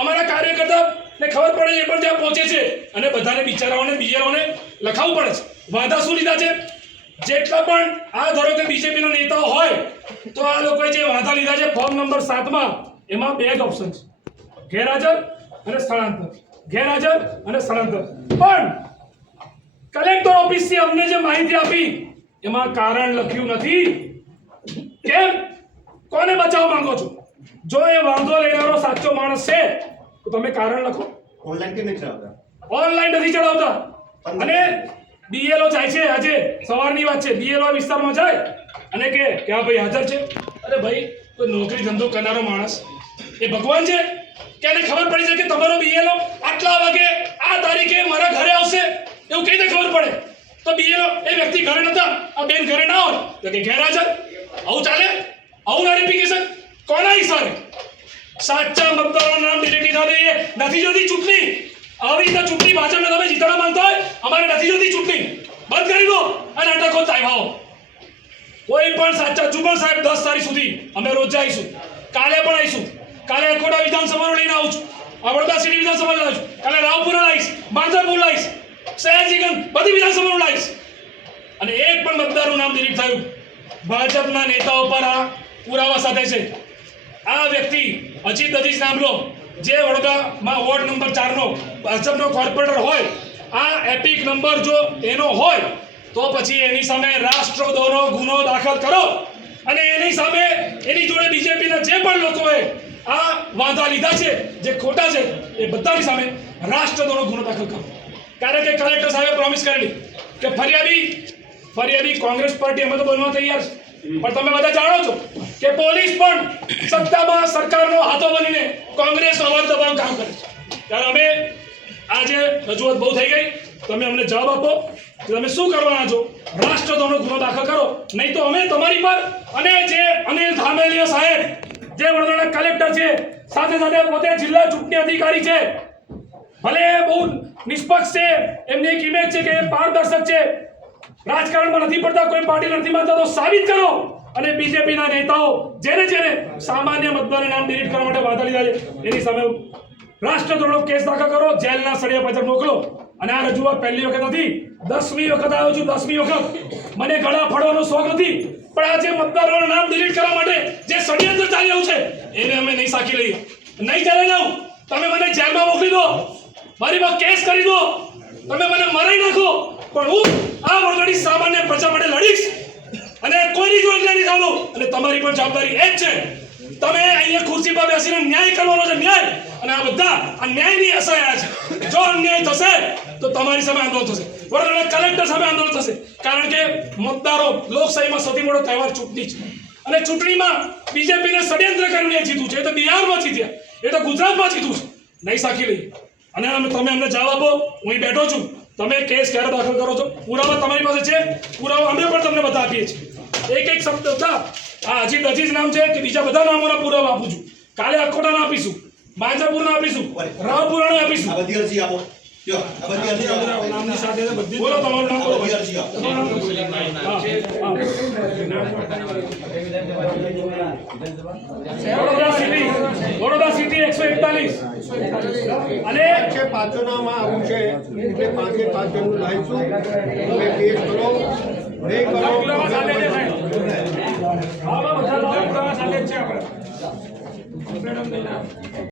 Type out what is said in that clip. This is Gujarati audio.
અમારા કાર્યકર્તા ને ખબર પડે એ પણ ત્યાં પહોંચે છે અને બધાને બિચારાઓને બીજાઓને લખાવવું પડે છે। વાંધા શું લીધા છે? જેટલા પણ આ ધારો કે બીજેપીના નેતાઓ હોય તો આ લોકોએ જે વાંધા લીધા છે ફોર્મ નંબર 7 માં એમાં બે જ ઓપ્શન છે, ગેરહાજર અને સ્થળાંતર, ગેરહાજર અને સ્થળાંતર। પણ કલેક્ટર ઓફિસથી અમને જે માહિતી આપી એમાં કારણ લખ્યું નથી। કેમ? કોને બચાવવા માંગો છો? જો એ વાંધો લેનારો સાચો માણસ છે તો તમે કારણ લખો। ઓનલાઈન કેમ નથી ચડાવતા? ઓનલાઈન નથી ચડાવતા। અને બીએલઓ જાય છે, આજે સવારની વાત છે, બીએલઓ વિસ્તારમાં જાય અને કે આ ભાઈ હાજર છે। અરે ભાઈ, કોઈ નોકરી ધંધો કરનારો માણસ એ ભગવાન છે કે એને ખબર પડી છે કે તમારો બીએલઓ આટલા વાગે આ તારીખે મારા ઘરે આવશે એવું કઈ રીતે ખબર પડે? તો બીએલઓ એ વ્યક્તિ ઘરે નતા, આ બેન ઘરે ના હોય તો કે ગેરહાજર। આવું ચાલે? આવું વેરિફિકેશન કોના હિસાબે? સાચા મતદારોનું નામ ડિલીટ ના દઈએ, નથી જોતી ચૂંટણી। આવી રીતે ચૂંટણી ભાજપને તમે જીતવા માંગતા હોય, અમારે નથી જોતી ચૂંટણી, બંધ કરી દો અને નાટકો ચાવ્યાઓ। કોઈ પણ સાચા જુબલ સાહેબ 10 તારીખ સુધી અમે રોજ આવીશું, કાલે પણ આવીશું। કાલે અકોટા વિધાનસભાનો લઈને આવું છું, વડોદરા સિટી વિધાનસભા લાવું છું, કાલે રાવપુરા લાવીશ, માંજરપુર લાવીશ, સયાજીગંજ બધી વિધાનસભાનું લાવીશ। અને એક પણ મતદારનું નામ ડિલીટ થયું ભાજપના નેતાઓ પર આ પુરાવા સાથે છે। આ વ્યક્તિ અજીત અજીજ નામ લો, જે વડોદરામાં વોર્ડ નંબર 4 નો ભાજપનો કોર્પોરેટર હોય, આ એપિક નંબર જો એનો હોય તો પછી એની સામે રાષ્ટ્રદ્રોહનો ગુનો દાખલ કરો અને એની સામે એની જોડે બીજેપીના જે પણ લોકોએ આ વાંધા લીધા છે જે ખોટા છે એ બધાની સામે રાષ્ટ્રદ્રોહનો ગુનો દાખલ કરો। કારણ કે કલેક્ટર સાહેબે પ્રોમિસ કરેલી કે ફરિયાદી કોંગ્રેસ પાર્ટી અમે તો બનવા તૈયાર છે, પણ તમે બધા જાણો છો કે પોલીસ પણ સત્તામાં સરકારનો હાથો બનીને કોંગ્રેસ અવર દબાવ કામ કરે છે। ત્યારે અમે આજે રજૂઆત બહુ થઈ ગઈ, તમે અમને જવાબ આપો કે તમે શું કરવાના છો? રાષ્ટ્રદ્રોહનો ગુનો દાખલ કરો, નહીં તો અમે તમારી પર અને જે અનિલ ધામેલિયા સાહેબ જે વડોદરાના કલેક્ટર છે, સાથે સાથે પોતે જિલ્લા ચૂંટણી અધિકારી છે, ભલે બહુ નિષ્પક્ષ છે, એમની એક ઇમેજ છે કે એ પારદર્શક છે, રાજકારણમાં નથી પડતા, કોઈ પાર્ટી નથી માનતા, તો સાબિત કરો। અને બીજેપીના નેતાઓ જેને સામાન્ય મતદારના નામ ડિલીટ કરવા માટે વાંધા લીધા છે એની સામે રાષ્ટ્રદ્રોહનો કેસ દાખલ કરો, જેલના સળિયા પાછળ મોકલો। અને આ રજૂઆત પહેલી વખત નથી, 10મી વખત આવ્યો છું, 10મી વખત। મને ગળા ફાડવાનો શોખ નથી, પણ આ જે મતદારોના નામ ડિલીટ કરવા માટે જે ષડયંત્ર ચાલી રહ્યું છે એને અમે નહીં સાખી લઈએ, નહીં ચાલે લઉં। તમે મને જેલમાં મોકલી દો, મારી પર કેસ કરી દો, તમે મને મરાઈ નાખો, પણ હું આ વડોદરાની સામાન્ય પ્રજા માટે લડીશ અને કોઈની જોડે નહીં ચાલો। અને તમારી પણ જવાબદારી એ જ છે, તમે અહીંયા ખુરશી પર બેસીને ન્યાય કરવાનો છે, ન્યાય। અને આ બધા આ ન્યાયની અસહાય છે, જો અન્યાય થશે તો તમારી સામે આંદોલન થશે, વડોદરાના કલેક્ટર સામે આંદોલન થશે। કારણ કે મતદારો લોકશાહીમાં સૌથી મોટો તહેવાર ચૂંટણી છે અને ચૂંટણીમાં બીજેપીને ષડયંત્ર કરીને જીત્યું છે, એ તો બિહારમાં જીત્યા, એ તો ગુજરાતમાં જીત્યું છે, નહીં સાખી લઈએ। અને તમે અમને જવાબ આપો, હું અહીં બેઠો છું, તમે કેસ ક્યારે દાખલ કરો છો? પુરાવા તમારી પાસે છે, પુરાવા અમે પણ તમને બધા આપીએ છીએ, એક શબ્દ હતા। આ અજીત અજીજ નામ છે કે બીજા બધા નામોના પુરાવા આપું છું, કાલે અકોટાના આપીશું, માંજરપુરના આપીશું, રાવપુરાના આપીશું। આ બધી અરજી આપો, જો આ બધી અરજી આપો, નામની સાથે બધી બોલો, તમારું નામ બોલો, બધી અરજી આપો। વડોદરા સિટી 141 અને 5 નામ આવું છે એટલે 5 જણનું લાવીશું, તમે કેસ કરો, નહીં કરો સાથે છે સાહેબ, આવા બધા પુરાવા સાથે જ છે આપણે।